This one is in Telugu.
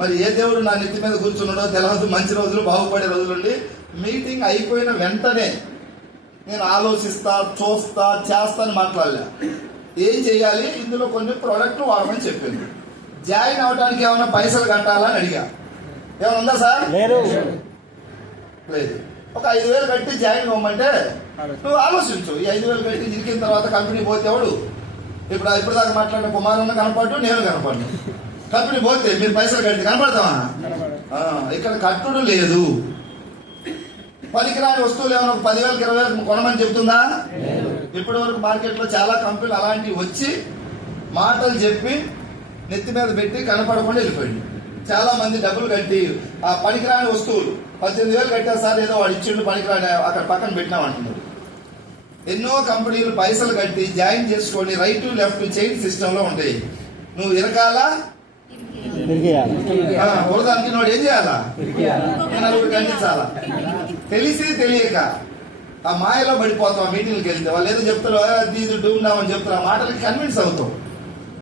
మరి ఏ దేవుడు నా నెత్తి మీద కూర్చున్నాడో తెలియదు. మంచి రోజులు, బాగుపడే రోజులుండి మీటింగ్ అయిపోయిన వెంటనే నేను ఆలోచిస్తా, చూస్తా, చేస్తా అని మాట్లాడలే. ఏం చేయాలి, ఇందులో కొన్ని ప్రోడక్ట్లు వాడమని చెప్పింది. జాయిన్ అవడానికి ఏమైనా పైసలు కట్టాలా అని అడిగా. ఏమైనా ఉందా సార్? లేదు. ఒక 5,000 కట్టి జాయిన్ అవ్వమంటే నువ్వు ఆలోచించు. ఈ 5,000 కట్టి చిరికిన తర్వాత కంపెనీ పోతే ఎవడు? ఇప్పుడు దాకా మాట్లాడిన కుమారన్న కనపడ్డు, నేను కనపడ్డు. కంపెనీ పోతే మీరు పైసలు కట్టి కనపడతావా? ఇక్కడ కట్టుడు లేదు. పనికిరాని వస్తువులు ఏమైనా 10,000 20,000 కొనమని చెప్తుందా? ఇప్పటి వరకు మార్కెట్లో చాలా కంపెనీలు అలాంటివి వచ్చి మాటలు చెప్పి నెత్తి మీద పెట్టి కనపడకుండా వెళ్ళిపోయింది. చాలా మంది డబ్బులు కట్టి ఆ పనికిరాని వస్తువులు 18,000 కట్టారు సార్, ఏదో వాడు ఇచ్చిండు పనికిరాని, అక్కడ పక్కన పెట్టినామంటున్నారు. ఎన్నో కంపెనీలు పైసలు కట్టి జాయిన్ చేసుకోండి, రైట్ లెఫ్ట్ చైన్ సిస్టమ్ లో ఉంటాయి. నువ్వు ఇరకాలా హోదానికి నోడు ఏం చేయాలా? నలుగురు ఖండించాలా? తెలిసి తెలియక ఆ మాయలో పడిపోతాం. మీటింగ్కి వెళ్తే వాళ్ళు ఏదో చెప్తారు, దీని డూమ్ డామని చెప్తారు. ఆ మాటలకి కన్విన్స్ అవుతాం.